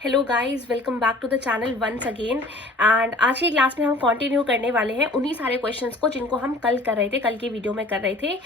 Hello guys, welcome back to the channel once again. And आज की class में हम कंटिन्यू करने वाले हैं उन्हीं सारे क्वेश्चंस को जिनको हम कल कर रहे थे, कल की वीडियो में कर रहे थे।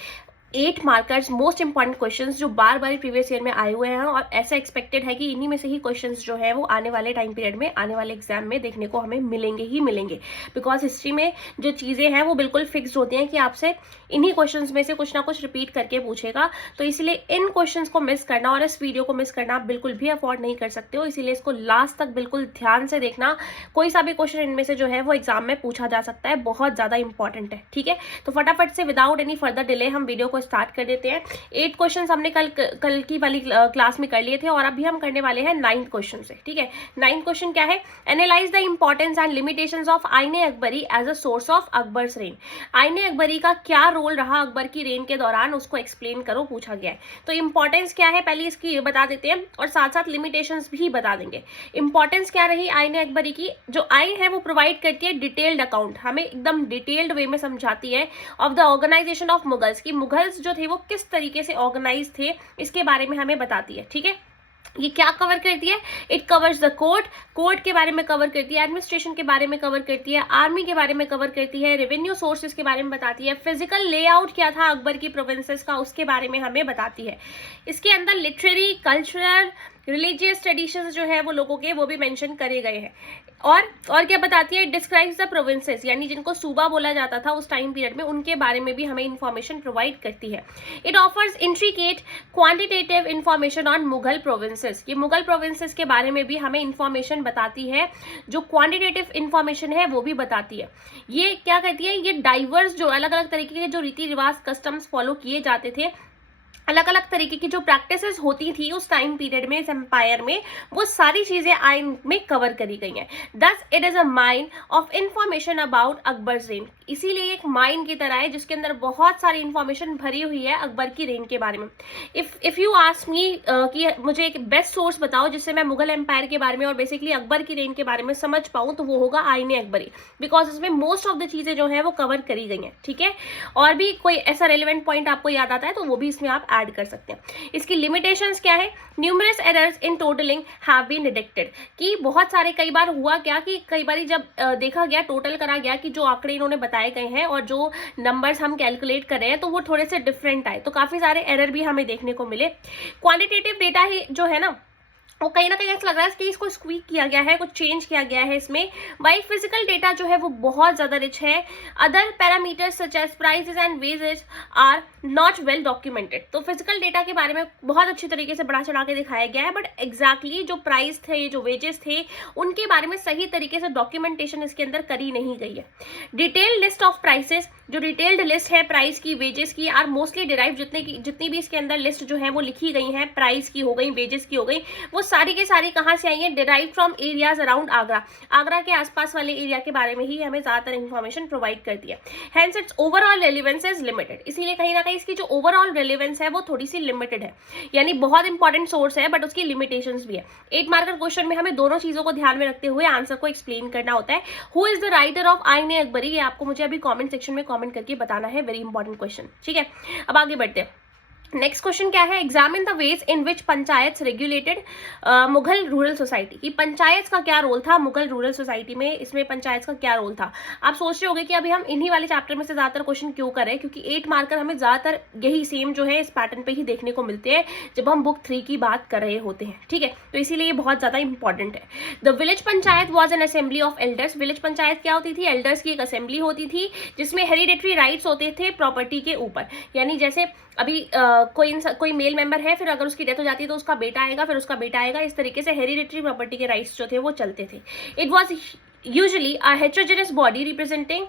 8 मार्कर्स मोस्ट इंपॉर्टेंट क्वेश्चंस जो बार बार प्रीवियस ईयर में आए हुए हैं और ऐसा एक्सपेक्टेड है कि इन्हीं में से ही क्वेश्चंस जो है वो आने वाले टाइम पीरियड में, आने वाले एग्जाम में देखने को हमें मिलेंगे ही मिलेंगे। बिकॉज हिस्ट्री में जो चीज़ें हैं वो बिल्कुल फिक्स्ड होती हैं कि आपसे इन्हीं क्वेश्चंस में से कुछ ना कुछ रिपीट करके पूछेगा। तो इसीलिए इन क्वेश्चंस को मिस करना और इस वीडियो को मिस करना आप बिल्कुल भी अफोर्ड नहीं कर सकते हो। इसीलिए इसको लास्ट तक बिल्कुल ध्यान से देखना। कोई सा भी क्वेश्चन इनमें से जो है वो एग्जाम में पूछा जा सकता है, बहुत ज़्यादा इंपॉर्टेंट है। ठीक है, तो फटाफट से विदाउट एनी फर्दर डिले हम वीडियो को स्टार्ट कर देते हैं। 8 क्वेश्चन हमने कल की वाली क्लास में कर लिए थे और अभी हम करने वाले हैं 9th क्वेश्चन से। ठीक है, 9th क्वेश्चन क्या है? Analyse the importance and limitations of Ain-i Akbari as a source of Akbar's reign. Ain-i Akbari का क्या रोल रहा अकबर की रेन के दौरान, उसको एक्सप्लेन करो, पूछा गया है। तो इंपॉर्टेंस क्या है पहले इसकी ये बता देते हैं और साथ साथ लिमिटेशंस भी बता देंगे। इंपॉर्टेंस क्या रही आईने अकबरी की? जो आइन है वो प्रोवाइड करती है डिटेल्ड अकाउंट, हमें एकदम डिटेल्ड वे में समझाती है of the organisation of Mughals, की मुगल्स जो थे वो किस तरीके से ऑर्गेनाइज थे, इसके बारे में हमें बताती है। ठीक है, ये क्या कवर करती है? इट कवर्स द कोर्ट के बारे में कवर करती है, एडमिनिस्ट्रेशन के बारे में कवर करती है, आर्मी के बारे में कवर करती है, रेवेन्यू सोर्सेज के बारे में बताती है, फिजिकल लेआउट क्या था अकबर की प्रोविंसेस का उसके बारे में हमें बताती है। इसके अंदर लिटरेरी, कल्चरल, रिलीजियस ट्रेडिशंस जो है वो लोगों के वो भी मेंशन करे गए हैं। और क्या बताती है? डिस्क्राइब्स द प्रोविंसेस, यानी जिनको सूबा बोला जाता था उस टाइम पीरियड में, उनके बारे में भी हमें इंफॉर्मेशन प्रोवाइड करती है। It offers intricate quantitative information on Mughal provinces, ये मुगल प्रोविंसेस के बारे में भी हमें इंफॉर्मेशन बताती है। जो क्वांटिटेटिव इंफॉर्मेशन है वो भी बताती है। ये क्या करती है? ये डाइवर्स, जो अलग अलग तरीके के जो रीति रिवाज, कस्टम्स फॉलो किए जाते थे, अलग अलग तरीके की जो प्रैक्टिसेस होती थी उस टाइम पीरियड में, इस एम्पायर में, वो सारी चीजें आइन में कवर करी गई हैं। Thus it is a mine of information about Akbar's rain, इसीलिए एक माइन की तरह है जिसके अंदर बहुत सारी इंफॉर्मेशन भरी हुई है अकबर की रेन के बारे में। इफ यू आस्क मी कि मुझे एक बेस्ट सोर्स बताओ जिससे मैं मुगल एम्पायर के बारे में और बेसिकली अकबर की रेन के बारे में समझ पाऊं, तो वो होगा आईने अकबरी, बिकॉज इसमें मोस्ट ऑफ द चीजें जो है वो कवर करी गई हैं। ठीक है, और भी कोई ऐसा रेलिवेंट पॉइंट आपको याद आता है तो वो भी इसमें आप ऐड कर सकते हैं। इसकी लिमिटेशंस क्या है? Numerous errors in totalling have been detected, कि बहुत सारे, कई बार हुआ क्या कि कई बार जब देखा गया, टोटल करा गया कि जो आंकड़े इन्होंने बताए गए हैं और जो नंबर्स हम कैलकुलेट कर रहे हैं तो वो थोड़े से डिफरेंट आए, तो काफी सारे एरर भी हमें देखने को मिले। क्वांटिटेटिव डेटा ही जो है ना वो कहीं ना कहीं ऐसा लग रहा है कि इसको स्क्वीक किया गया है, कुछ चेंज किया गया है इसमें। वाइल फिजिकल डेटा जो है वो बहुत ज्यादा रिच है। Other parameters such as prices and wages are not well documented, तो फिजिकल डेटा के बारे में बहुत अच्छी तरीके से बढ़ा चढ़ा के दिखाया गया है, बट एग्जैक्टली जो प्राइस थे, जो वेजेस थे, उनके बारे में सही तरीके से डॉक्यूमेंटेशन इसके अंदर करी नहीं गई है। डिटेल्ड लिस्ट ऑफ प्राइसेस, जो डिटेल्ड लिस्ट है प्राइस की, वेजेस की, आर मोस्टली डिराइव, जितनी भी इसके अंदर लिस्ट जो है वो लिखी गई है, प्राइस की हो गई, वेजेस की हो गई, वो सारी के सारी कहाँ से आई है? Derive from areas around Agra, Agra के आसपास वाले एरिया के बारे में ही हमें ज्यादातर इंफॉर्मेशन प्रोवाइड करती है। Hence it's overall relevance is limited, इसीलिए कहीं ना कहीं इसकी जो ओवरऑल रेलेवेंस है वो थोड़ी सी लिमिटेड है, यानी बहुत इंपॉर्टेंट सोर्स है बट उसकी लिमिटेशंस भी है। 8 मार्कर क्वेश्चन में हमें दोनों चीजों को ध्यान में रखते हुए आंसर को एक्सप्लेन करना होता है। Who is the writer of Ain-i Akbari, ये आपको मुझे अभी कॉमेंट सेक्शन में कॉमेंट करके बताना है, वेरी इंपॉर्टेंट क्वेश्चन। ठीक है, अब आगे बढ़ते हैं। नेक्स्ट क्वेश्चन क्या है? Examine the ways in which panchayat regulated Mughal rural society, की पंचायत का क्या रोल था मुगल रूरल सोसाइटी में, इसमें पंचायत का क्या रोल था। आप सोच रहे होंगे कि अभी हम इन्हीं वाले चैप्टर में से ज्यादातर क्वेश्चन क्यों कर रहे हैं, क्योंकि 8 मार्कर हमें ज्यादातर यही सेम जो है इस पैटर्न पे ही देखने को मिलते हैं जब हम बुक 3 की बात कर रहे होते हैं। ठीक है, तो इसीलिए ये बहुत ज्यादा इंपॉर्टेंट है। The village panchayat was an assembly of elders, village panchayat क्या होती थी? एल्डर्स की एक असेंबली होती थी जिसमें हेरिडेटरी राइट्स होते थे प्रॉपर्टी के ऊपर, यानी जैसे अभी कोई मेल मेंबर है, फिर अगर उसकी डेथ हो जाती है तो उसका बेटा आएगा, फिर उसका बेटा आएगा, इस तरीके से हेरिडेटरी प्रॉपर्टी के राइट्स जो थे वो चलते थे। It was usually a heterogeneous body representing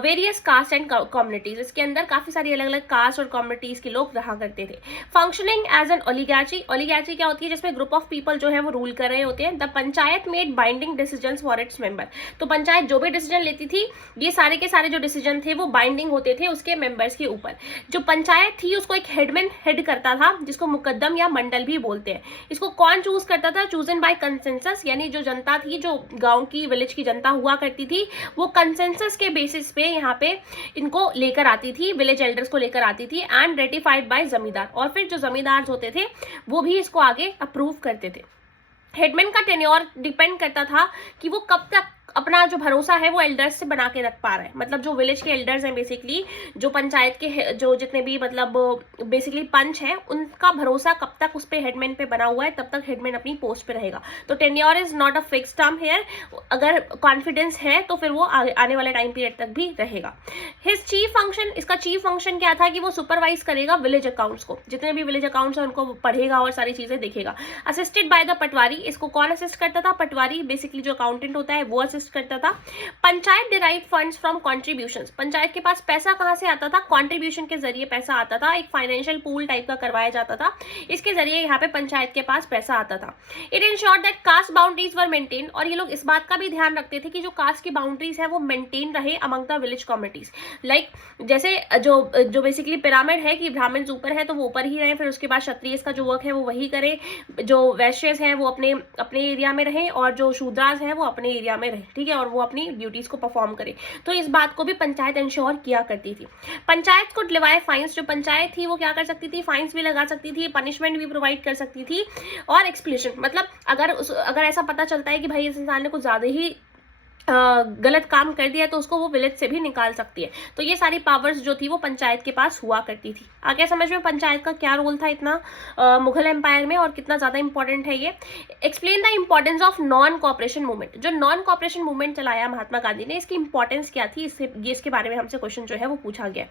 various caste and communities, इसके अंदर काफी सारी अलग अलग कास्ट और कम्युनिटीज के लोग रहा करते थे। फंक्शनिंग एज एन ओलिगार्ची, ओलिगार्ची क्या होती है? जिसमें ग्रुप ऑफ पीपल जो है वो रूल कर रहे होते हैं। The panchayat made binding decisions for its member, तो पंचायत जो भी डिसीजन लेती थी, ये सारे के सारे जो डिसीजन थे वो बाइंडिंग होते थे उसके मेंबर्स के ऊपर। जो पंचायत थी उसको एक हेडमैन हेड करता था, जिसको मुकद्दम या मंडल भी बोलते हैं। इसको कौन चूज करता था? चूजन बाय कंसेंसस, यानी जो जनता थी, जो गांव की, विलेज की जनता हुआ करती थी, वो कंसेंसस के बेसिस पे यहाँ पे इनको लेकर आती थी, विलेज एल्डर्स को लेकर आती थी, एंड रेटिफाइड बाय जमींदार, और फिर जो जमींदार होते थे वो भी इसको आगे अप्रूव करते थे। हेडमैन का टेन्योर डिपेंड करता था कि वो कब तक अपना जो भरोसा है वो एल्डर्स से बना के रख पा रहे हैं। मतलब जो विलेज के एल्डर्स हैं, बेसिकली जो पंचायत के जो जितने भी मतलब बेसिकली पंच हैं, उनका भरोसा कब तक उस पे हेडमैन पे बना हुआ है, तब तक हेडमैन अपनी पोस्ट पे रहेगा। तो tenure is not a fix term here. अगर कॉन्फिडेंस है तो फिर वो आने वाले टाइम पीरियड तक भी रहेगा। हिज चीफ फंक्शन, इसका चीफ फंक्शन क्या था कि वो सुपरवाइज करेगा विलेज अकाउंट्स को, जितने भी विलेज अकाउंट्स हैं उनको पढ़ेगा और सारी चीजें देखेगा। असिस्टेड बाय द पटवारी, इसको कौन असिस्ट करता था? पटवारी, बेसिकली जो अकाउंटेंट होता है वो असिस्ट करता था। Panchayat derive funds from contributions, panchayat के पास पैसा कहां से आता था? कॉन्ट्रीब्यूशन के जरिए पैसा आता था। एक फाइनेंशियल पूल टाइप का करवाया जाता था, इसके जरिए यहाँ पे पंचायत के पास पैसा आता था। It insured that caste boundaries were maintain, और ये लोग इस बात का भी ध्यान रखते थे कि जो कास्ट की बाउंड्रीज है वो मेंटेन रहे among the village communities. Like जैसे जो बेसिकली पिरामिड है कि ब्राह्मण ऊपर है तो वो ऊपर ही रहे, फिर उसके बाद क्षत्रिय का जो वर्क है वो वही करे, जो वैश्यस हैं वो अपने एरिया में रहे, और जो शूद्रास हैं वो अपने एरिया में रहे, ठीक है, और वो अपनी ड्यूटीज को परफॉर्म करे। तो इस बात को भी पंचायत इंश्योर किया करती थी। पंचायत को लेवाए फाइन्स, जो पंचायत थी वो क्या कर सकती थी? फाइन्स भी लगा सकती थी, पनिशमेंट भी प्रोवाइड कर सकती थी, और एक्सप्लेशन, मतलब अगर ऐसा पता चलता है कि भाई इस इंसान ने कुछ ज्यादा ही गलत काम कर दिया तो उसको वो विलेज से भी निकाल सकती है। तो ये सारी पावर्स जो थी वो पंचायत के पास हुआ करती थी। आगे समझ में पंचायत का क्या रोल था इतना मुगल एम्पायर में और कितना ज्यादा इंपॉर्टेंट है ये। Explain the importance of non cooperation movement, जो नॉन कॉपरेशन मूवमेंट चलाया महात्मा गांधी ने, इसकी इंपॉर्टेंस क्या थी, इसके बारे में हमसे क्वेश्चन जो है वो पूछा गया।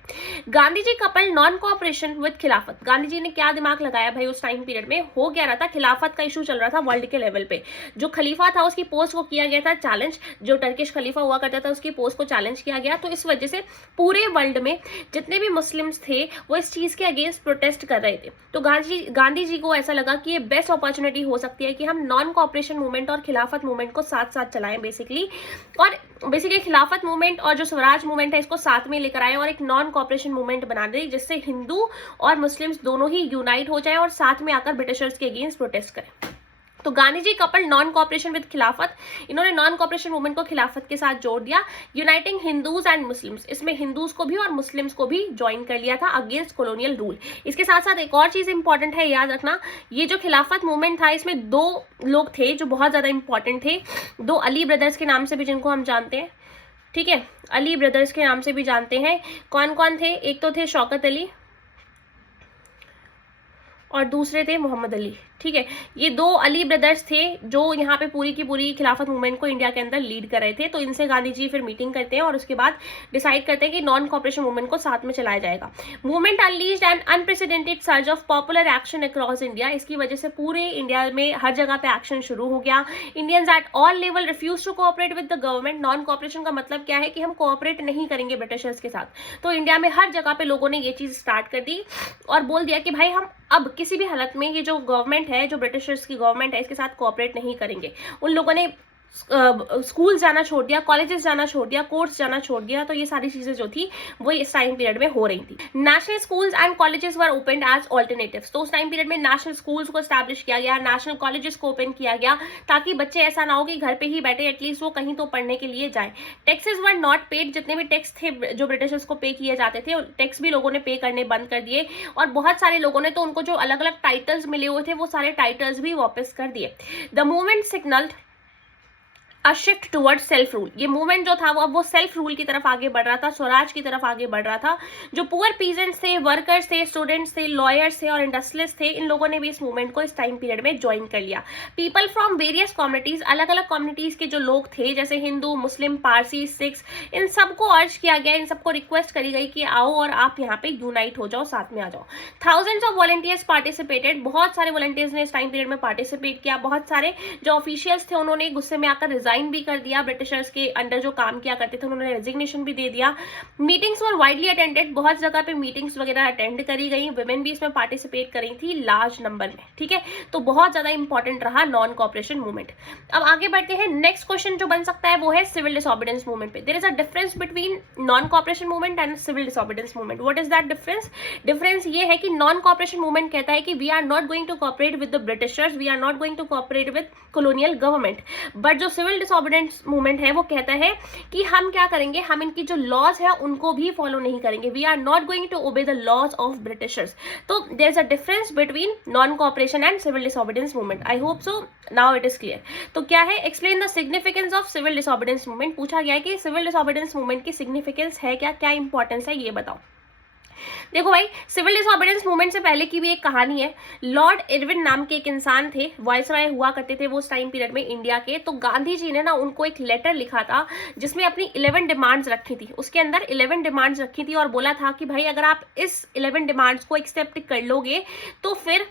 गांधी जी कपल नॉन कॉपरेशन विद खिलाफत, गांधी जी ने क्या दिमाग लगाया भाई उस टाइम पीरियड में? हो गया रहा था, खिलाफत का इशू चल रहा था वर्ल्ड के लेवल पे। जो खलीफा था उसकी पोस्ट को किया गया था चैलेंज, जो टर्किश खलीफा हुआ करता था उसकी पोस्ट को चैलेंज किया गया। तो इस वजह से पूरे वर्ल्ड में जितने भी मुस्लिम्स थे वो इस चीज के अगेंस्ट प्रोटेस्ट कर रहे थे। तो गांधी जी को ऐसा लगा कि ये बेस्ट अपॉर्चुनिटी हो सकती है कि हम नॉन कॉपरेशन मूवमेंट और खिलाफत मूवमेंट को साथ साथ चलाएं बेसिकली, और बेसिकली खिलाफत मूवमेंट और जो स्वराज मूवमेंट है इसको साथ में लेकर आए और एक नॉन कॉपरेशन मूवमेंट बना दे, जिससे हिंदू और मुस्लिम्स दोनों ही यूनाइट हो जाए और साथ में आकर ब्रिटिशर्स के अगेंस्ट प्रोटेस्ट करें। तो Gandhi ji couple non cooperation with खिलाफत, इन्होंने नॉन कॉपरेशन मूवमेंट को खिलाफत के साथ जोड़ दिया। यूनाइटिंग हिंदूज एंड मुस्लिम्स, इसमें हिंदूज को भी और मुस्लिम्स को भी ज्वाइन कर लिया था अगेंस्ट कॉलोनियल रूल। इसके साथ साथ एक और चीज इंपॉर्टेंट है, याद रखना, ये जो खिलाफत मूवमेंट था इसमें दो लोग थे जो बहुत ज्यादा इंपॉर्टेंट थे, दो अली ब्रदर्स के नाम से भी जिनको हम जानते हैं, ठीक है, अली ब्रदर्स के नाम से भी जानते हैं। कौन कौन थे? एक तो थे शौकत अली और दूसरे थे मोहम्मद अली, ठीक है। ये दो अली ब्रदर्स थे जो यहाँ पे पूरी की पूरी खिलाफत मूवमेंट को इंडिया के अंदर लीड कर रहे थे। तो इनसे गांधी जी फिर मीटिंग करते हैं और उसके बाद डिसाइड करते हैं कि नॉन कॉपरेशन मूवमेंट को साथ में चलाया जाएगा। Movement unleashed and unprecedented surge of popular action across India, इसकी वजह से पूरे इंडिया में हर जगह पे एक्शन शुरू हो गया। Indians at all level refuse to cooperate with the government, non cooperation का मतलब क्या है कि हम कोऑपरेट नहीं करेंगे ब्रिटिशर्स के साथ। तो इंडिया में हर जगह पे लोगों ने ये चीज स्टार्ट कर दी और बोल दिया कि भाई हम अब किसी भी हालत में ये जो गवर्नमेंट है, जो ब्रिटिशर्स की गवर्नमेंट है, इसके साथ कोऑपरेट नहीं करेंगे। उन लोगों ने स्कूल जाना छोड़ दिया, कॉलेजेस जाना छोड़ दिया, कोर्स जाना छोड़ दिया। तो ये सारी चीजें जो थी वो इस टाइम पीरियड में हो रही थी। National schools and colleges were open as alternatives, तो उस टाइम पीरियड में नेशनल स्कूल्स को एस्टैब्लिश किया गया, नेशनल कॉलेजेस को ओपन किया गया, ताकि बच्चे ऐसा ना हो कि घर पे ही बैठे, एटलीस्ट वो कहीं तो पढ़ने के लिए जाए। टैक्सेस वर नॉट पेड, जितने भी टैक्स थे जो ब्रिटिशर्स को पे किए जाते थे टैक्स भी लोगों ने पे करने बंद कर दिए, और बहुत सारे लोगों ने तो उनको जो अलग अलग टाइटल्स मिले हुए थे वो सारे टाइटल्स भी वापस कर दिए। The movement signalled a shift toward self rule, ये मूवमेंट जो था वो अब वो सेल्फ रूल की तरफ आगे बढ़ रहा था, स्वराज की तरफ आगे बढ़ रहा था। जो पुअर पीजेंट्स थे, वर्कर्स थे, स्टूडेंट्स थे, लॉयर्स थे और इंडस्ट्रियलिस्ट थे, इन लोगों ने भी इस मूवमेंट को इस टाइम पीरियड में ज्वाइन कर लिया। पीपल फ्रॉम वेरियस कम्युनिटीज, अलग अलग कम्युनिटीज के जो लोग थे जैसे हिंदू, मुस्लिम, पारसी, सिख्स, इन सबको अर्ज किया गया, इन सबको रिक्वेस्ट करी गई कि आओ और आप यहाँ पे यूनाइट हो जाओ, साथ में आ जाओ। थाउजेंड्स ऑफ वॉलंटियर्स पार्टिसिपेटेड, बहुत सारे वॉलंटियर्स ने इस टाइम पीरियड में पार्टिसिपेट किया। बहुत सारे जो ऑफिशियल्स थे उन्होंने गुस्से में आकर रिजाइन भी कर दिया, ब्रिटिशर्स के अंडर जो काम किया करते थे उन्होंने रेजिग्नेशन भी दे दिया। मीटिंग्स वर वाइडली अटेंडेड, बहुत जगह पे मीटिंग्स वगैरह अटेंड करी गई, वुमेन भी इसमें पार्टिसिपेट करी थी लार्ज नंबर में, ठीक है। तो बहुत ज्यादा इंपॉर्टेंट रहा नॉन कॉपरेशन मूवमेंट। अब आगे बढ़ते हैं, नेक्स्ट क्वेश्चन जो बन सकता है वो है सिविल डिसोबीडियंस मूवमेंट पे। There is a difference between non cooperation movement and civil disobedience movement. What is that difference? Difference ये है कि नॉन कॉपरेशन मूवमेंट कहता है कि we are not going to cooperate with the Britishers, we are not going to cooperate with colonial government, but जो civil disobedience movement है वो कहता है कि हम क्या करेंगे, हम इनकी जो लॉज है उनको भी फॉलो नहीं करेंगे, we are not going to obey the laws of Britishers. तो there is a difference between non cooperation and civil disobedience movement. I hope so now it is clear. तो क्या है, explain the significance of civil disobedience movement. पूछा गया है कि civil disobedience movement की significance है क्या, क्या इंपॉर्टेंस है, ये बताओ। देखो भाई, सिविल डिसोबीडियंस मूवमेंट से पहले की भी एक कहानी है। लॉर्ड इरविन नाम के एक इंसान थे, वाइसराय हुआ करते थे वो उस टाइम पीरियड में इंडिया के। तो गांधी जी ने ना उनको एक लेटर लिखा था जिसमें अपनी 11 डिमांड्स रखी थी। उसके अंदर 11 डिमांड्स रखी थी और बोला था कि भाई अगर आप इस 11 डिमांड्स को एक्सेप्ट कर लोगे तो फिर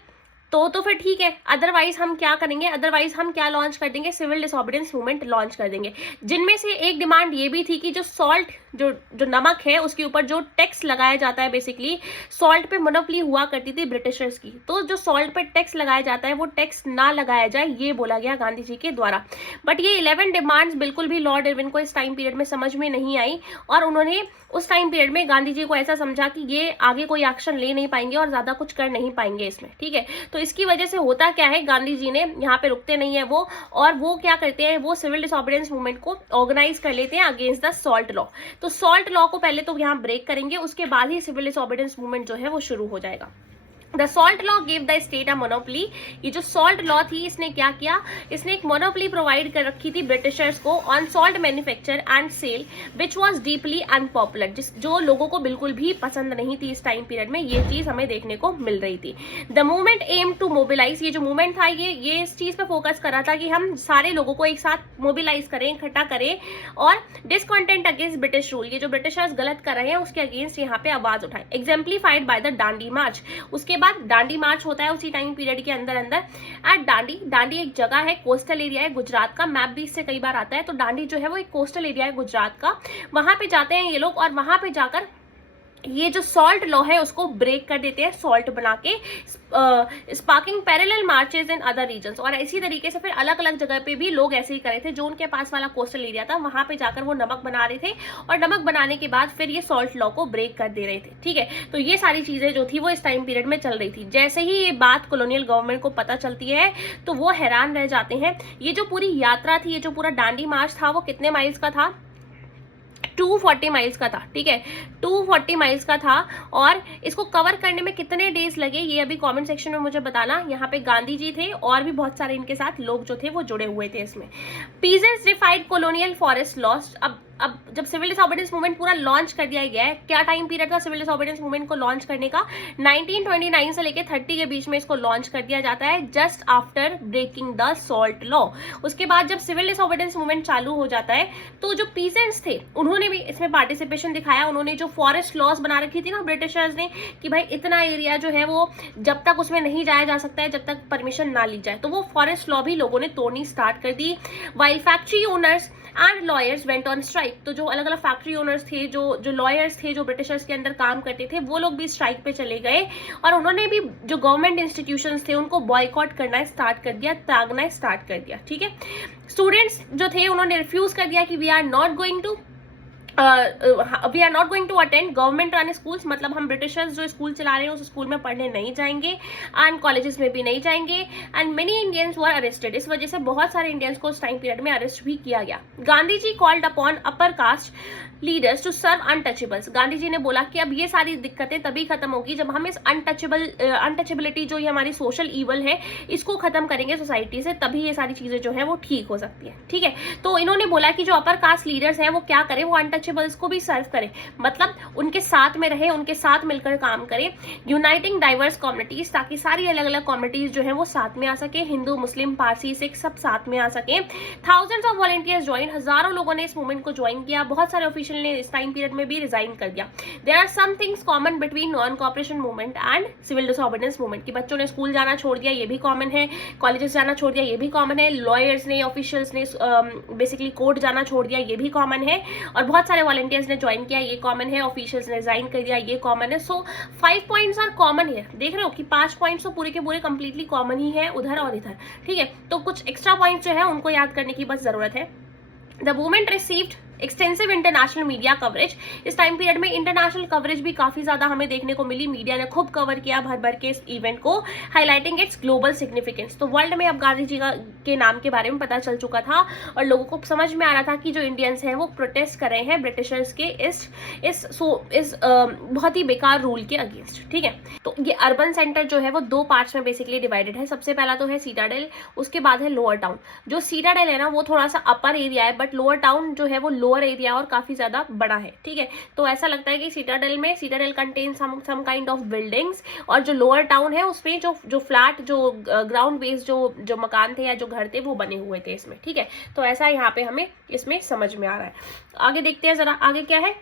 ठीक है, अदरवाइज हम क्या करेंगे, अदरवाइज हम क्या लॉन्च कर देंगे, सिविल डिसोबीडियंस मूवमेंट लॉन्च कर देंगे। जिनमें से एक डिमांड ये भी थी कि जो सॉल्ट, जो नमक है उसके ऊपर जो टैक्स लगाया जाता है, बेसिकली सॉल्ट पे मोनोपोली हुआ करती थी ब्रिटिशर्स की, तो जो सॉल्ट पे टैक्स लगाया जाता है वो टैक्स ना लगाया जाए, ये बोला गया गांधी जी के द्वारा। बट ये 11 डिमांड्स बिल्कुल भी लॉर्ड इरविन को इस टाइम पीरियड में समझ में नहीं आई और उन्होंने उस टाइम पीरियड में गांधी जी को ऐसा समझा कि ये आगे कोई एक्शन ले नहीं पाएंगे और ज्यादा कुछ कर नहीं पाएंगे इसमें, ठीक है। तो इसकी वजह से होता क्या है, गांधी जी ने यहाँ पे रुकते नहीं है वो, और वो क्या करते हैं, वो सिविल डिसोबीडियंस मूवमेंट को ऑर्गेनाइज कर लेते हैं अगेंस्ट द सॉल्ट लॉ। तो सॉल्ट लॉ को पहले तो यहाँ ब्रेक करेंगे, उसके बाद ही सिविल डिसोबीडियंस मूवमेंट जो है वो शुरू हो जाएगा। The salt law give the state a monopoly. ये जो सॉल्ट लॉ थी इसने क्या किया, इसने एक मोनोपोली प्रोवाइड कर रखी थी ब्रिटिशर्स को on salt manufacture and sale which was deeply unpopular, जो लोगों को बिल्कुल भी पसंद नहीं थी इस टाइम पीरियड में, ये चीज हमें देखने को मिल रही थी। The movement aim to mobilise, ये जो मूवमेंट था ये इस चीज पे फोकस कर रहा था कि हम सारे लोगों को एक साथ मोबिलाइज करें, इकट्ठा करें और डिसकॉन्टेंट अगेंस्ट ब्रिटिश रूल, ये जो ब्रिटिशर्स गलत कर रहे हैं उसके अगेंस्ट यहाँ पे आवाज उठाए। एग्जाम्पलीफाइड बाय द दांडी मार्च। उसके दांडी मार्च होता है उसी टाइम पीरियड के अंदर एट दांडी एक जगह है, कोस्टल एरिया है गुजरात का, मैप भी इससे कई बार आता है। तो दांडी जो है वो एक कोस्टल एरिया है गुजरात का, वहां पे जाते हैं ये लोग और वहां पे जाकर ये जो सॉल्ट लॉ है उसको ब्रेक कर देते हैं, सॉल्ट बना के, sparking parallel marches in other regions. और इसी तरीके से फिर अलग अलग जगह पे भी लोग ऐसे ही करे थे, जो उनके पास वाला कोस्टल एरिया था वहां पे जाकर वो नमक बना रहे थे और नमक बनाने के बाद फिर ये सॉल्ट लॉ को ब्रेक कर दे रहे थे, ठीक है। तो ये सारी चीजें जो थी वो इस टाइम पीरियड में चल रही थी। जैसे ही ये बात कॉलोनियल गवर्नमेंट को पता चलती है तो वो हैरान रह जाते हैं। ये जो पूरी यात्रा थी, ये जो पूरा दांडी मार्च था वो कितने माइल्स का था, 240 माइल्स का था, ठीक है, 240 माइल्स का था। और इसको कवर करने में कितने डेज लगे ये अभी कमेंट सेक्शन में मुझे बताना। यहाँ पे गांधी जी थे और भी बहुत सारे इनके साथ लोग जो थे वो जुड़े हुए थे इसमें। Peasants डिफाइड colonial forest loss. अब जब सिविल डिसोबीडियंस मूवमेंट पूरा लॉन्च कर दिया गया है, क्या टाइम पीरियड था सिविल डिसोबीडियंस मूवमेंट को लॉन्च करने का, 1929 से लेकर 30 के बीच में इसको लॉन्च कर दिया जाता है, just after breaking the salt law. उसके बाद जब सिविल डिसोबीडियंस मूवमेंट चालू हो जाता है तो जो पीजेंट्स थे उन्होंने भी इसमें पार्टिसिपेशन दिखाया। उन्होंने जो फॉरेस्ट लॉस बना रखी थी ना ब्रिटिशर्स ने कि भाई इतना एरिया जो है वो जब तक उसमें नहीं जाया जा सकता है जब तक परमिशन ना ली जाए, तो वो फॉरेस्ट लॉ भी लोगों ने तोड़नी स्टार्ट कर दी। While factory owners and lawyers went on strike. तो जो अलग अलग फैक्ट्री ओनर्स थे, जो लॉयर्स थे, जो ब्रिटिशर्स के अंदर काम करते थे, वो लोग भी स्ट्राइक पे चले गए और उन्होंने भी जो गवर्नमेंट इंस्टीट्यूशंस थे उनको बॉयकॉट करना स्टार्ट कर दिया, त्यागना स्टार्ट कर दिया, ठीक है। स्टूडेंट्स जो थे उन्होंने रिफ्यूज कर दिया कि we are not going to attend government run schools, मतलब हम ब्रिटिशर्स जो स्कूल चला रहे हैं उस स्कूल में पढ़ने नहीं जाएंगे एंड कॉलेजेस में भी नहीं जाएंगे। And many Indians were arrested. इस वजह से बहुत सारे इंडियंस को उस टाइम पीरियड में अरेस्ट भी किया गया। Gandhi ji called upon upper caste leaders to serve untouchables. Gandhi ji ने बोला कि अब ये सारी दिक्कतें तभी खत्म होगी जब हम इस अनटचेबिलिटी जो ये हमारी सोशल ईवल है इसको खत्म करेंगे सोसाइटी से, तभी ये सारी चीजें जो है वो ठीक हो सकती है, ठीक है। तो इन्होंने बोला कि जो अपर कास्ट लीडर्स हैं वो क्या करें, वो अनटचेबल्स को भी सर्व करें, मतलब उनके साथ में रहे, उनके साथ मिलकर काम करें। यूनाइटिंग डाइवर्स कम्युनिटीज, ताकि सारी अलग अलग कम्युनिटीज जो है वो साथ में आ सके, हिंदू मुस्लिम पारसी सिख सब साथ में आ सके। थाउजेंड्स ऑफ वॉलंटियर्स ज्वाइन, हजारों लोगों ने इस मूवमेंट को ज्वाइन किया। बहुत सारे ऑफिशियल ने इस टाइम पीरियड में भी रिजाइन कर दिया। There are some things common between non cooperation movement and civil disobedience movement, कि बच्चों ने स्कूल जाना छोड़ दिया ये भी कॉमन है, कॉलेजेस जाना छोड़ दिया ये भी कॉमन है, लॉयर्स ने ऑफिशियल्स ने बेसिकली कोर्ट जाना छोड़ दिया ये भी कॉमन है, और बहुत सारे वॉलंटियर्स ने ज्वाइन किया ये कॉमन है, ऑफिशियल्स ने रिजाइन कर दिया ये कॉमन है। सो 5 पॉइंट्स आर कॉमन है। देख रहे हो कि 5 पॉइंट्स तो पूरे के पूरे कंप्लीटली कॉमन ही है उधर और इधर, ठीक है। तो कुछ एक्स्ट्रा पॉइंट्स जो है उनको याद करने की बस जरूरत है। The movement received extensive international media coverage, इस टाइम पीरियड में इंटरनेशनल कवरेज भी काफी ज्यादा हमें देखने को मिली, मीडिया ने खूब कवर किया भर भर के इस इवेंट को, हाईलाइटिंग इट्स ग्लोबल सिग्निफिकेंस। तो वर्ल्ड में अब गांधी जी के नाम के बारे में पता चल चुका था और लोगों को समझ में आ रहा था कि जो इंडियंस हैं वो प्रोटेस्ट कर रहे हैं ब्रिटिशर्स के इस बहुत ही बेकार रूल के अगेंस्ट। ठीक है, तो ये अर्बन सेंटर जो है वो दो पार्ट्स में बेसिकली डिवाइडेड है। सबसे पहला तो है सीटाडेल, उसके बाद है लोअर टाउन। जो सीटाडेल है ना वो थोड़ा सा अपर एरिया है, बट लोअर टाउन जो है वो लोअर एरिया और काफी ज्यादा बड़ा है। ठीक है, तो ऐसा लगता है कि citadel contain some kind of buildings, और जो लोअर टाउन है उसमें जो फ्लैट जो ग्राउंड बेस्ड जो मकान थे या जो घर थे वो बने हुए थे इसमें। ठीक है, तो ऐसा यहाँ पे हमें इसमें समझ में आ रहा है। आगे देखते हैं जरा, आगे क्या है।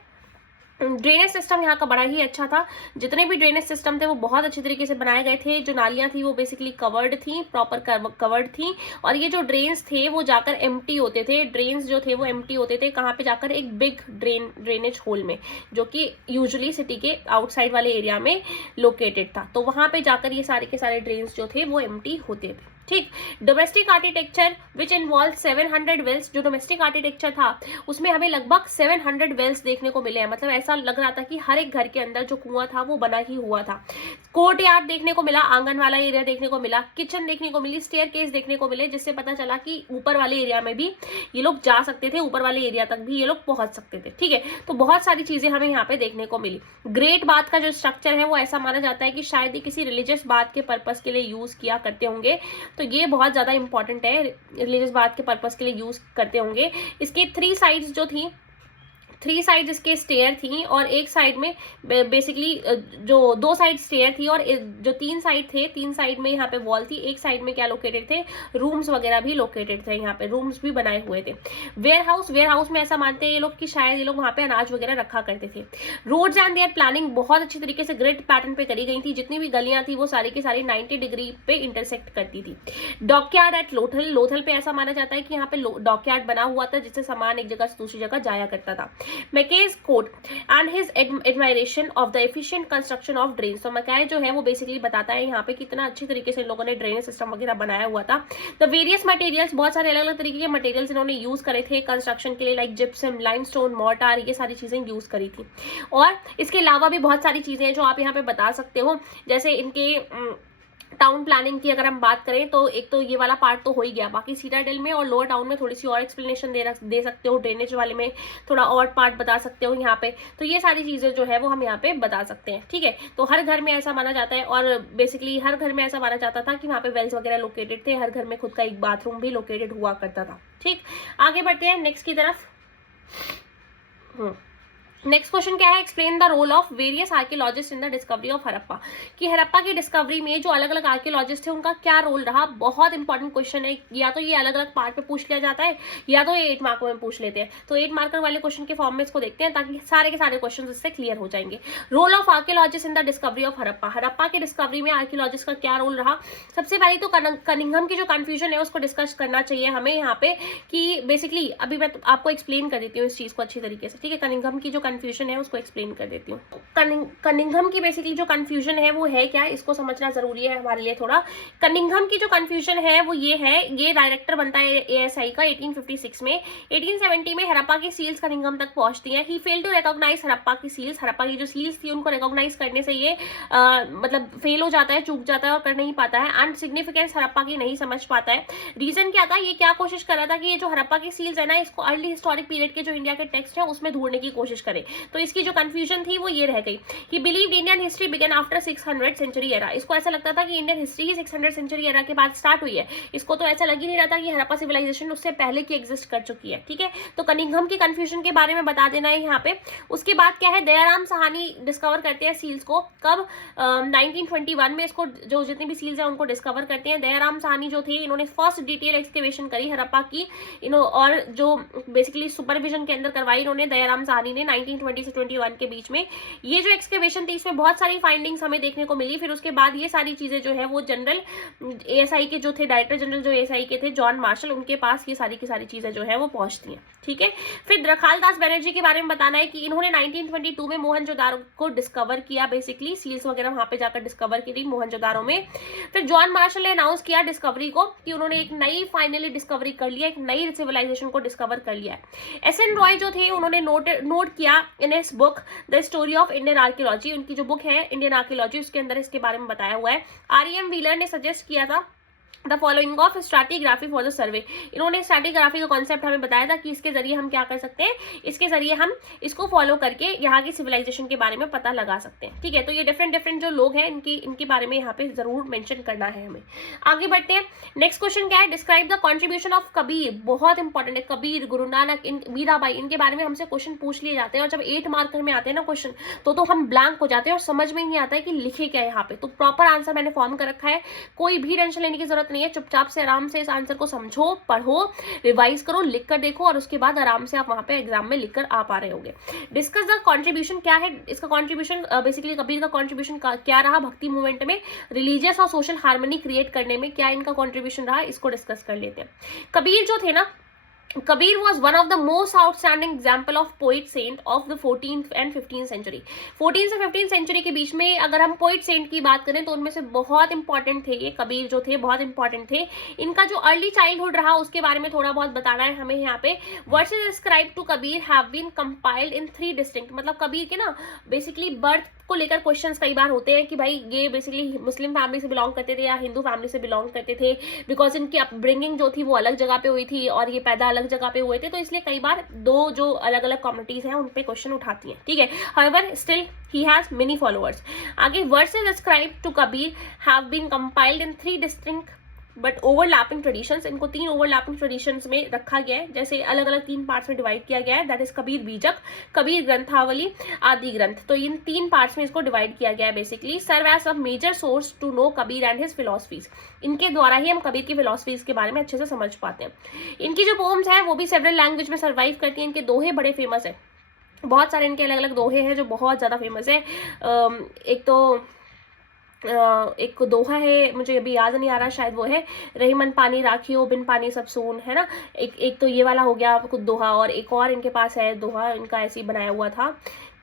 ड्रेनेज सिस्टम यहाँ का बड़ा ही अच्छा था, जितने भी ड्रेनेज सिस्टम थे वो बहुत अच्छी तरीके से बनाए गए थे। जो नालियां थी वो बेसिकली कवर्ड थी, प्रॉपर कवर्ड थी, और ये जो ड्रेन्स थे वो जाकर एम्प्टी होते थे। ड्रेन्स जो थे वो एम्प्टी होते थे कहाँ पे जाकर, एक बिग ड्रेनेज होल में, जो कि यूजुअली सिटी के आउटसाइड वाले एरिया में लोकेटेड था। तो वहां पे जाकर ये सारे के सारे ड्रेन्स जो थे वो एम्प्टी होते थे। ठीक, domestic architecture which involve 700 wells, जो डोमेस्टिक आर्किटेक्चर था उसमें हमें लगभग 700 वेल्स देखने को मिले हैं। मतलब ऐसा लग रहा था कि हर एक घर के अंदर जो कुआं था वो बना ही हुआ था। कोर्ट यार्ड देखने को मिला, आंगन वाला एरिया देखने को मिला, किचन देखने को मिली, स्टेयर केस देखने को मिले, जिससे पता चला कि ऊपर वाले एरिया में भी ये लोग जा सकते थे, ऊपर वाले एरिया तक भी ये लोग पहुंच सकते थे। ठीक है, तो बहुत सारी चीजें हमें यहाँ पे देखने को मिली। ग्रेट बाथ का जो स्ट्रक्चर है वो ऐसा माना जाता है कि शायद ही किसी रिलीजियस बात के पर्पज के लिए यूज किया करते होंगे, तो ये बहुत ज्यादा इंपॉर्टेंट है, रिलीजियस बात के पर्पस के लिए यूज करते होंगे। इसके 3 साइड्स जो थी, 3 साइड इसके स्टेयर थी, और एक साइड में बेसिकली जो 2 साइड स्टेयर थी, और जो 3 साइड थे, 3 साइड में यहाँ पे वॉल थी, एक साइड में क्या लोकेटेड थे, रूम्स वगैरह भी लोकेटेड थे, यहाँ पे रूम्स भी बनाए हुए थे। वेयर हाउस में ऐसा मानते हैं ये लोग कि शायद ये लोग वहाँ पे अनाज वगैरह रखा करते थे। रोड्स एंड देयर प्लानिंग बहुत अच्छी तरीके से ग्रिड पैटर्न पे करी गई थी, जितनी भी गलियां थी वो सारी की सारी 90 डिग्री पे इंटरसेक्ट करती थी। डॉकयार्ड एट लोथल पे ऐसा माना जाता है कि यहाँ पे डॉकयार्ड बना हुआ था, जिससे सामान एक जगह से दूसरी जगह जाया करता था। Mackay's quote and his admiration of the efficient construction of drains. तो Mackay जो है वो बेसिकली बताता है यहाँ पे कितना अच्छी तरीके से इन लोगों ने ड्रेनेज सिस्टम वगैरह बनाया हुआ था। The various materials, बहुत सारे अलग अलग तरीके के मटेरियल्स इन्होंने यूज करे थे कंस्ट्रक्शन के लिए, लाइक जिप्सम, लाइमस्टोन, मोर्टार, ये सारी चीजें यूज करी थी। और इसके अलावा भी बहुत सारी चीजें हैं जो आप यहाँ पे बता सकते हो, जैसे इनके टाउन प्लानिंग की अगर हम बात करें तो एक तो ये वाला पार्ट तो हो ही गया, बाकी सीटाडेल में और लोअर टाउन में थोड़ी सी और एक्सप्लेनेशन दे सकते हो, ड्रेनेज वाले में थोड़ा और पार्ट बता सकते हो यहाँ पे। तो ये सारी चीजें जो है वो हम यहाँ पे बता सकते हैं। ठीक है, तो हर घर में ऐसा माना जाता है, और बेसिकली हर घर में ऐसा माना जाता था कि वहाँ पे वेल्स वगैरह लोकेटेड थे, हर घर में खुद का एक बाथरूम भी लोकेटेड हुआ करता था। ठीक, आगे बढ़ते हैं नेक्स्ट की तरफ। नेक्स्ट क्वेश्चन क्या है, explain the role of various archaeologist in the discovery of Harappa, कि हड़प्पा की डिस्कवरी में जो अलग अलग आर्कियोलॉजिस्ट थे उनका क्या रोल रहा। बहुत इंपॉर्टेंट क्वेश्चन है, या तो ये अलग अलग पार्ट पे पूछ लिया जाता है या तो ये 8 मार्कर में पूछ लेते हैं। तो 8 मार्कर वाले क्वेश्चन के फॉर्म में इसको देखते हैं ताकि सारे के सारे क्वेश्चन इससे क्लियर हो जाएंगे। Role of archaeologist in the discovery of Harappa, Harappa की डिस्कवरी में आर्कियोलॉजिस्ट का क्या रोल रहा। सबसे पहले तो कनिंघम की जो कंफ्यूजन है उसको डिस्कस करना चाहिए हमें यहाँ पे, कि बेसिकली अभी मैं आपको एक्सप्लेन कर देती हूँ इस चीज को अच्छी तरीके से। ठीक है, कनिंघम की जो कंफ्यूजन है उसको एक्सप्लेन कर देती हूँ। कनिंघम की बेसिकली जो कंफ्यूजन है वो है क्या, इसको समझना जरूरी है हमारे लिए थोड़ा। कनिंघम की जो कंफ्यूजन है वो ये है, ये डायरेक्टर बनता है एएसआई का 1856 में। 1870 में हड़प्पा की सील्स कनिंघम तक पहुंचती हैं। ही फेल टू रिकॉग्नाइज हड़प्पा की सील्स, हड़प्पा की जो सील्स थी उनको रिकॉग्नाइज करने से ये मतलब फेल हो जाता है, चूक जाता है और कर नहीं पाता है, एंड सिग्निफिकेंस हड़प्पा की नहीं समझ पाता है। रीजन क्या था, ये क्या कोशिश कर रहा था कि ये जो हड़प्पा की सील्स है ना, इसको अर्ली हिस्टोरिक पीरियड के जो इंडिया के टेक्स्ट है उसमें ढूंढने की कोशिश करे। तो इसकी जो कंफ्यूजन थी वो ये रह गई। He believed Indian history began after 600 century era, इसको ऐसा लगता था कि इंडियन हिस्ट्री ही 600 सेंचुरी एरा के बाद स्टार्ट हुई है। इसको तो ऐसा लग ही नहीं रहा था कि हड़प्पा सिविलाइजेशन उससे पहले की एग्जिस्ट कर चुकी है। ठीक है, तो कनिंघम की कंफ्यूजन के बारे में बता देना है यहाँ पे। उसके बाद क्या है, दयाराम साहनी डिस्कवर करते हैं सील्स को, कब 1921 में इसको जो जितनी भी सील्स है उनको डिस्कवर करते हैं। दयाराम साहनी जो थे इन्होंने फर्स्ट डिटेल एक्सकेवेशन करी हड़प्पा की, और जो बेसिकली सुपरविजन के अंदर करवाई इन्होंने दयाराम साहनी ने 1920 से 21 के बीच में। ये जो एक्सकेवेशन थी इसमें बहुत सारी फाइंडिंग्स हमें देखने को मिली। फिर उसके बाद ये सारी चीजें जो है वो जनरल एएसआई के जो थे, डायरेक्टर जनरल जो एएसआई के थे जॉन मार्शल, उनके पास ये सारी की सारी चीजें जो है वो पहुंचती हैं। ठीक है, फिर रखाल दास बनर्जी के बारे में बताना है कि इन्होंने 1922 में मोहनजोदारो को डिस्कवर किया, बेसिकली सील्स वगैरह वहां पे जाकर डिस्कवर की थी मोहनजोदारो में। फिर जॉन मार्शल ने अनाउंस किया डिस्कवरी को कि उन्होंने एक नई फाइनली डिस्कवरी कर लिया, एक नई सिविलाइजेशन को डिस्कवर कर लिया है। एसएन रॉय जो थे उन्होंने नोट किया in his book the story of Indian archaeology, उनकी जो बुक है इंडियन आर्कियोलॉजी उसके अंदर इसके बारे में बताया हुआ है। आरईएम व्हीलर ने सजेस्ट किया था the following of stratigraphy for the survey, इन्होंने स्ट्रैटिग्राफी का कॉन्सेप्ट हमें बताया था कि इसके जरिए हम क्या कर सकते हैं, इसके जरिए हम इसको फॉलो करके यहाँ की सिविलाइजेशन के बारे में पता लगा सकते हैं। ठीक है, तो ये डिफरेंट जो लोग हैं इनके बारे में यहाँ पे जरूर मेंशन करना है हमें। आगे बढ़ते हैं, नेक्स्ट क्वेश्चन क्या है, describe the contribution of Kabir, बहुत इंपॉर्टेंट है। कबीर, गुरु नानक, मीराबाई, इनके बारे में हमसे क्वेश्चन पूछ लिए जाते हैं और जब 8 मार्कर में आते हैं ना क्वेश्चन तो हम ब्लैंक हो जाते हैं और समझ में नहीं आता है कि लिखे क्या है यहाँ पे। तो प्रॉपर आंसर मैंने फॉर्म कर रखा है, कोई भी टेंशन लेने की जरूरत नहीं है, चुपचाप से आराम से इस आंसर को समझो, पढ़ो, रिवाइज करो, लिख कर देखो और उसके बाद आराम से आप वहां पे एग्जाम में लिखकर आ पा रहे होंगे। डिस्कस द कंट्रीब्यूशन, क्या है इसका कंट्रीब्यूशन, बेसिकली कबीर का कंट्रीब्यूशन क्या रहा भक्ति मूवमेंट में, रिलीजियस और सोशल हार्मनी क्रिएट करने में क्या इनका कंट्रीब्यूशन रहा, इसको डिस्कस कर लेते हैं। कबीर जो थे ना, Kabir was one of the most outstanding example of poet saint of the 14th and 15th century। 14 से 15 सेंचुरी के बीच में अगर हम पोइट सेंट की बात करें तो उनमें से बहुत इंपॉर्टेंट थे ये कबीर जो थे, बहुत इंपॉर्टेंट थे। इनका जो अर्ली चाइल्डहुड रहा उसके बारे में थोड़ा बहुत बताना है हमें यहाँ पे। Verses ascribed to Kabir have been compiled in 3 distinct, मतलब कबीर के ना बेसिकली बर्थ को लेकर क्वेश्चंस कई बार होते हैं कि भाई ये बेसिकली मुस्लिम फैमिली से बिलोंग करते थे या हिंदू फैमिली से बिलोंग करते थे, बिकॉज इनकी अपब्रिंगिंग जो थी वो अलग जगह पे हुई थी और ये पैदा अलग जगह पे हुए थे, तो इसलिए कई बार दो जो अलग अलग कम्युनिटीज हैं उन पे क्वेश्चन उठाती हैं। ठीक है, however still he has many followers। आगे verses ascribed to Kabir have been compiled in 3 distinct but overlapping traditions, इनको 3 ओवरलैपिंग ट्रेडिशंस में रखा गया है, जैसे अलग अलग 3 पार्ट्स में डिवाइड किया गया है, दैट इज कबीर बीजक, कबीर ग्रंथावली, आदि ग्रंथ। तो इन 3 पार्ट्स में इसको डिवाइड किया गया है। Basically serve as a major source to know Kabir and his philosophies, इनके द्वारा ही हम कबीर की फिलोसफीज के बारे में अच्छे से समझ पाते हैं। इनकी जो पोम्स है वो भी सेवरल लैंग्वेज में सर्वाइव करती हैं। इनके दोहे बड़े फेमस है, बहुत सारे इनके अलग अलग दोहे हैं जो बहुत ज्यादा फेमस है। एक दोहा है, मुझे अभी याद नहीं आ रहा, शायद वो है रही मन पानी राखियो बिन पानी सब सून, है ना। एक तो ये वाला हो गया कुछ दोहा, और एक और इनके पास है दोहा, इनका ऐसे ही बनाया हुआ था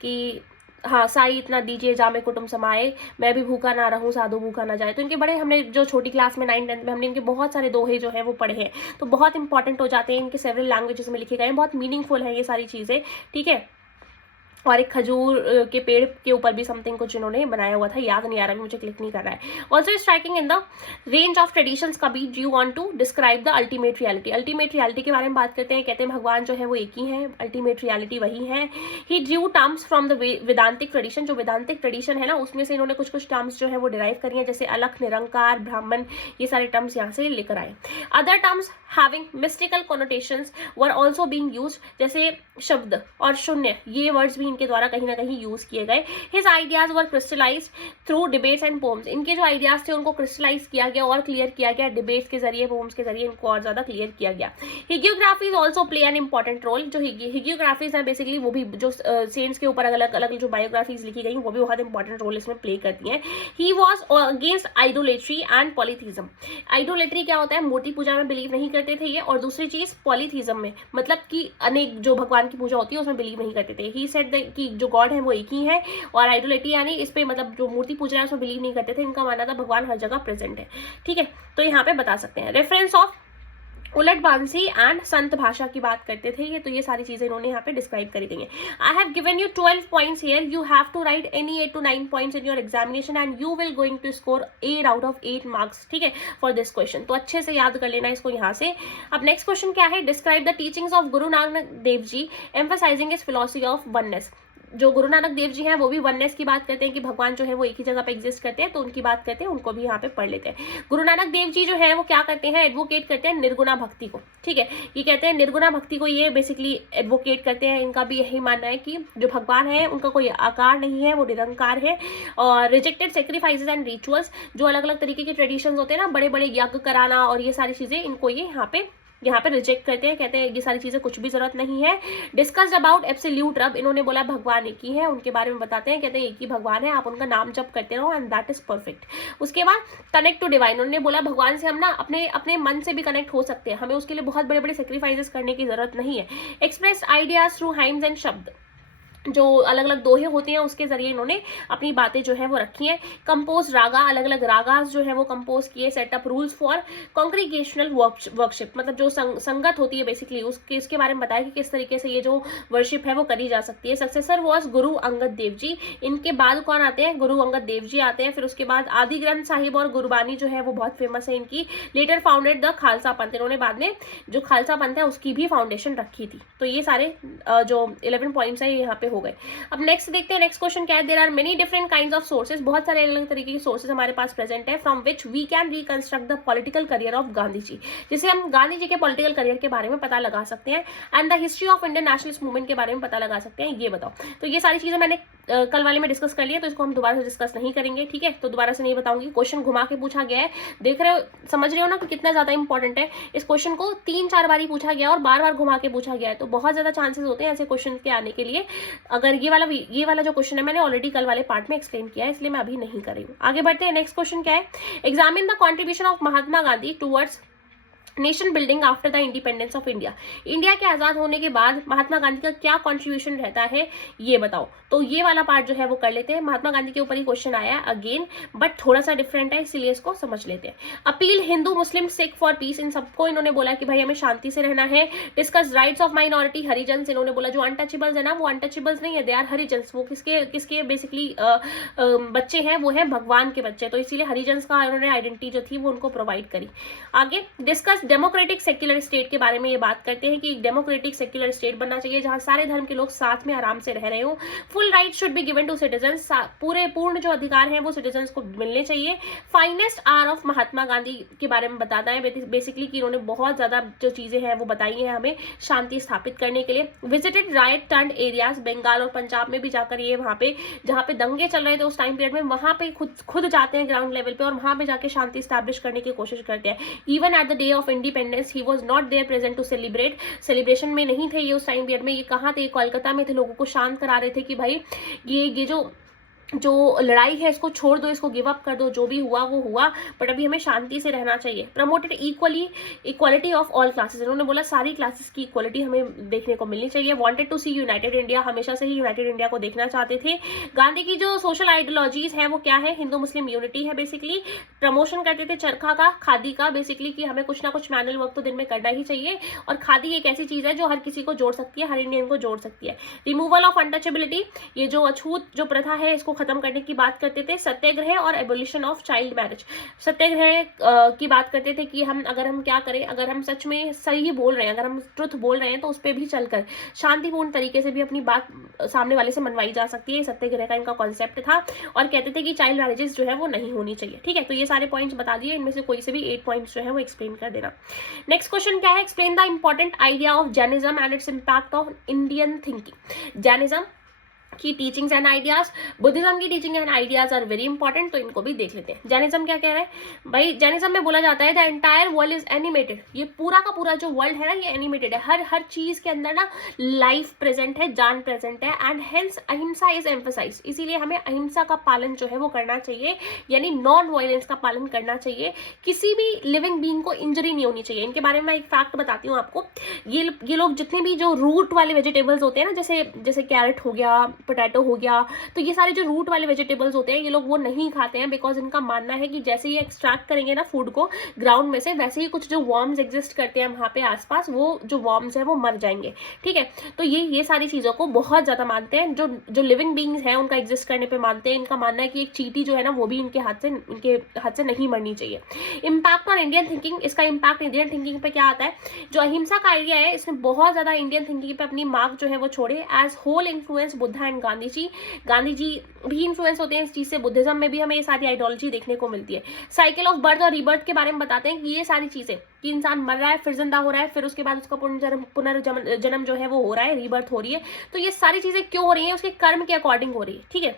कि हाँ, साई इतना दीजिए जामे कुटुंब समाए, मैं भी भूखा ना रहूं साधु भूखा ना जाए। तो इनके बड़े, हमने जो छोटी क्लास में 9th-10th में हमने इनके बहुत सारे दोहे जो है वो पढ़े हैं, तो बहुत इंपॉर्टेंट हो जाते हैं, इनके सेवरल लैंग्वेजेस में लिखे गए हैं, बहुत मीनिंगफुल है ये सारी चीजें। ठीक है, और एक खजूर के पेड़ के ऊपर भी समथिंग कुछ इन्होंने बनाया हुआ था, याद नहीं आ रहा, मुझे क्लिक नहीं कर रहा है। Also striking in the range of traditions Kabir do want to describe the ultimate reality. Ultimate reality के बारे में बात करते हैं, कहते हैं भगवान जो है वो एक ही है, अल्टीमेट रियलिटी वही है। He drew terms from the Vedantic tradition, जो वेदांतिक ट्रेडिशन है ना उसमें से इन्होंने कुछ टर्म्स जो है वो डिराइव करी है, जैसे अलख, निरंकार, ब्राह्मण, ये सारे टर्म्स यहाँ से लेकर आए। Other terms having mystical connotations were also being used, जैसे शब्द और शून्य, ये वर्ड्स भी इनके द्वारा कहीं ना कहीं यूज किए गए। His ideas were crystallised through debates and poems, इनके जो आइडियाज थे उनको क्रिस्टलाइज किया गया और क्लियर किया गया डिबेट्स के जरिए, पोम्स के जरिए इनको और ज्यादा क्लियर किया गया। Hagiographies also play an important role, जो हिगियोग्राफीज है बेसिकली वो भी जो सेंट्स के ऊपर अलग अलग जो बायोग्राफीज लिखी गई वो भी बहुत इंपॉर्टेंट रोल इसमें प्ले करती हैं। He was against idolatry and polytheism, idolatry क्या होता है, मूर्ति पूजा में बिलीव नहीं करते थे ये, और दूसरी चीज पॉलीथीज्म में, मतलब कि अनेक जो भगवान की पूजा होती है उसमें बिलीव नहीं करते थे। ही सेड कि जो गॉड है वो एक ही है, और आइडोलेट्री यानी इस पे मतलब जो मूर्ति पूजा है उसमें बिलीव नहीं करते थे, इनका मानना था भगवान हर जगह प्रेजेंट है। ठीक है, तो यहाँ पे बता सकते हैं। रेफरेंस ऑफ उलट बांसी एंड संत भाषा की बात करते थे ये, तो ये सारी चीजें इन्होंने यहाँ पे डिस्क्राइब करी गई हैं। I have given you 12 points here, you have to write any 8 to 9 points in your examination and you will going to score 8 out of 8 marks. ठीक है, फॉर दिस क्वेश्चन, तो अच्छे से याद कर लेना इसको यहाँ से। अब नेक्स्ट क्वेश्चन क्या है, describe the teachings of Guru Nanak Dev ji emphasizing his philosophy of oneness. जो गुरु नानक देव जी हैं वो भी वननेस की बात करते हैं कि भगवान जो है वो एक ही जगह पे एग्जिस्ट करते हैं, तो उनकी बात करते हैं, उनको भी यहाँ पे पढ़ लेते हैं। गुरु नानक देव जी जो है वो क्या करते हैं, एडवोकेट करते हैं निर्गुणा भक्ति को। ठीक है, ये कहते हैं निर्गुणा भक्ति को, ये बेसिकली एडवोकेट करते हैं। इनका भी यही मानना है कि जो भगवान है उनका कोई आकार नहीं है, वो निरंकार है। और रिजेक्टेड सेक्रीफाइसेस एंड रिचुअल्स, जो अलग अलग तरीके के ट्रेडिशंस होते हैं ना, बड़े बड़े यज्ञ कराना और ये सारी चीजें, इनको ये यहाँ पे यहाँ पे रिजेक्ट करते हैं, कहते हैं ये सारी चीजें कुछ भी जरूरत नहीं है। डिस्कस्ड अबाउट एब्सोल्यूट रब, इन्होंने बोला भगवान एक ही है, उनके बारे में बताते हैं, कहते हैं एक ही भगवान है, आप उनका नाम जप करते रहो एंड दैट इज परफेक्ट। उसके बाद कनेक्ट टू डिवाइन, उन्होंने बोला भगवान से हम ना अपने अपने मन से भी कनेक्ट हो सकते हैं, हमें उसके लिए बहुत बड़े बड़े सेक्रीफाइसेस करने की जरूरत नहीं है। Express ideas through hymns and शब्द, जो अलग अलग दोहे होते हैं उसके जरिए इन्होंने अपनी बातें जो है वो रखी हैं। कंपोज रागा, अलग अलग रागास जो है वो कंपोज किए। Setup rules for congregational worship, मतलब जो संगत होती है बेसिकली उसके बारे में बताया कि किस तरीके से ये जो वर्शिप है वो करी जा सकती है। सक्सेसर वॉज गुरु अंगद देव जी, इनके बाद कौन आते हैं, गुरु अंगद देव जी आते हैं। फिर उसके बाद आदि ग्रंथ साहिब और गुरबानी जो है वो बहुत फेमस है इनकी। लेटर फाउंडेड द खालसा पंथ, इन्होंने बाद में जो खालसा पंथ है उसकी भी फाउंडेशन रखी थी। तो ये सारे जो 11 पॉइंट्स है यहाँ पे हो गए। अब नेक्स्ट देखते हैं, नेक्स्ट क्वेश्चन क्या है। There are many different kinds of sources, बहुत सारे अलग अलग तरीके के सोर्सेज हमारे पास प्रेजेंट है, from which we can reconstruct the political career of Gandhi ji, जिसे हम गांधी जी के पॉलिटिकल करियर के बारे में पता लगा सकते हैं, and the history of Indian nationalist movement के बारे में पता लगा सकते हैं। ये बताओ। तो ये सारी चीजें मैंने कल वाले में डिस्कस कर लिया, तो इसको हम दोबारा से डिस्कस नहीं करेंगे, ठीक है। तो दोबारा से नहीं बताऊंगी, क्वेश्चन घुमा के पूछा गया है, देख रहे हो, समझ रहे हो ना कि कितना ज्यादा इंपॉर्टेंट है। इस क्वेश्चन को 3-4 बार ही पूछा गया और बार बार घुमा के पूछा गया है, तो बहुत ज्यादा चांसेस होते हैं ऐसे क्वेश्चन के आने के लिए। अगर ये वाला जो क्वेश्चन है मैंने ऑलरेडी कल वाले पार्ट में एक्सप्लेन किया है, इसलिए मैं अभी नहीं कर रही हूँ। आगे बढ़ते हैं, नेक्स्ट क्वेश्चन क्या है। Examine the contribution of Mahatma Gandhi towards nation building after the independence of India, India के आजाद होने के बाद महात्मा गांधी का क्या कंट्रीब्यूशन रहता है ये बताओ। तो ये वाला पार्ट जो है वो कर लेते हैं। महात्मा गांधी के ऊपर ही क्वेश्चन आया अगेन, बट थोड़ा सा डिफरेंट है, इसीलिए इसको समझ लेते हैं। Appeal Hindu Muslim Sikh for peace, इन सबको इन्होंने बोला कि भाई हमें शांति से रहना है। Discuss rights of minority Harijans, इन्होंने बोला जो अनटचेबल्स है ना वो अनटचेबल्स नहीं है, दे आर हरिजन्स। वो किसके बेसिकली बच्चे हैं, वो है भगवान के बच्चे, तो इसीलिए हरिजन्स का इन्होंने आइडेंटिटी जो थी वो उनको प्रोवाइड करी। आगे डिस्कस डेमोक्रेटिक सेक्युलर स्टेट के बारे में ये बात करते हैं कि एक डेमोक्रेटिक सेक्युलर स्टेट बनना चाहिए जहां सारे धर्म के लोग साथ में आराम से रह रहे हो। Full right should be given to citizens, पूर्ण जो अधिकार हैं वो सिटीजन्स को मिलने चाहिए। Finest are of Mahatma Gandhi के बारे में बताता है बेसिकली कि इन्होंने बहुत ज्यादा जो चीजें हैं वो बताई हैं हमें शांति स्थापित करने के लिए। Visited riot torn areas, Bengal और पंजाब में भी जाकर ये वहां पे जहां पे दंगे चल रहे थे उस टाइम पीरियड में, वहां पे खुद जाते हैं ग्राउंड लेवल पे और वहां पे जाके शांति स्टैब्लिश करने की कोशिश करते हैं। Even at the day of independence he was not there present to celebrate, celebration में नहीं थे ये उस टाइम पीरियड में। ये कहाँ थे, कोलकाता में थे, लोगों को शांत करा रहे थे कि भाई ये जो लड़ाई है इसको छोड़ दो, इसको गिव अप कर दो, जो भी हुआ वो हुआ, बट अभी हमें शांति से रहना चाहिए। Promoted equality of all classes, इन्होंने बोला सारी क्लासेस की इक्वालिटी हमें देखने को मिलनी चाहिए। Wanted to see united India, हमेशा से ही यूनाइटेड इंडिया को देखना चाहते थे। गांधी की जो सोशल आइडियोलॉजीज है वो क्या है, हिंदू मुस्लिम यूनिटी है बेसिकली। प्रमोशन करते थे चरखा का, खादी का, बेसिकली कि हमें कुछ ना कुछ मैनुअल वर्क तो दिन में करना ही चाहिए, और खादी एक ऐसी चीज है जो हर किसी को जोड़ सकती है, हर इंडियन को जोड़ सकती है। रिमूवल ऑफ अनटचेबिलिटी, ये जो अछूत जो प्रथा है इसको खत्म करने की बात करते थे। सत्याग्रह और एबोलिशन ऑफ चाइल्ड मैरिज, सत्याग्रह की बात करते थे कि अगर हम क्या करें, अगर हम सच में सही बोल रहे हैं, अगर हम ट्रुथ बोल रहे हैं तो उस पर भी चलकर शांतिपूर्ण तरीके से भी अपनी बात सामने वाले से मनवाई जा सकती है। सत्याग्रह का इनका कॉन्सेप्ट था, और कहते थे कि चाइल्ड मैरिजेस जो है वो नहीं होनी चाहिए। ठीक है, तो ये सारे पॉइंट्स बता दिए, इनमें से कोई से भी 8 पॉइंट्स जो है वो एक्सप्लेन कर देना। नेक्स्ट क्वेश्चन क्या है, explain the important idea of Jainism and its impact on Indian thinking. Jainism की टीचिंग्स एंड आइडियाज, बुद्धिज्म की teaching and ideas are very important, तो इनको भी देख लेते हैं। जैनिज्म क्या कह रहा है भाई, जैनिज्म में बोला जाता है the entire world is animated, ये पूरा का पूरा जो वर्ल्ड है ना ये एनिमेटेड है, हर चीज के अंदर ना लाइफ प्रेजेंट है, जान प्रेजेंट है, एंड हेंस अहिंसा इज एम्फसाइज, इसीलिए हमें अहिंसा का पालन जो है वो करना चाहिए, यानी नॉन वायलेंस का पालन करना चाहिए। किसी भी लिविंग बीइंग को इंजरी नहीं होनी चाहिए। इनके बारे में मैं एक फैक्ट बताती हूँ आपको, ये लोग जितने भी जो रूट वाले वेजिटेबल्स होते हैं ना, जैसे कैरेट हो गया, पोटैटो हो गया, तो ये सारे जो रूट वाले वेजिटेबल्स होते हैं ये लोग वो नहीं खाते हैं, बिकॉज इनका मानना है कि जैसे ये एक्सट्रैक्ट करेंगे ना फूड को ग्राउंड में से, वैसे ही कुछ जो वर्म्स एग्जिस्ट करते हैं वहाँ पे आसपास, वो जो वर्म्स है वो मर जाएंगे। ठीक है, तो ये सारी चीजों को बहुत ज्यादा मानते हैं, जो लिविंग बींग्स हैं उनका एग्जिस्ट करने पे मानते हैं। इनका मानना है कि एक चींटी जो है ना वो भी इनके हाथ से नहीं मरनी चाहिए। इम्पैक्ट ऑन इंडियन थिंकिंग, इसका इम्पैक्ट इंडियन थिंकिंग पे क्या आता है, जो अहिंसा का आइडिया है इसने बहुत ज्यादा इंडियन थिंकिंग पे अपनी मार्क जो है वो छोड़े। As whole influence Buddha and Gandhi ji भी इन्फ्लुएंस होते हैं इस चीज से। बुद्धिज्म में भी हमें ये सारी आइडियोलॉजी देखने को मिलती है। साइकिल ऑफ बर्थ और रीबर्थ के बारे में बताते हैं कि ये सारी चीजें कि इंसान मर रहा है, फिर जिंदा हो रहा है, फिर उसके बाद उसका पुनर्जन्म जो है वो हो रहा है, रीबर्थ हो रही है, तो ये सारी चीजें क्यों हो रही है, उसके कर्म के अकॉर्डिंग हो रही है। ठीक है,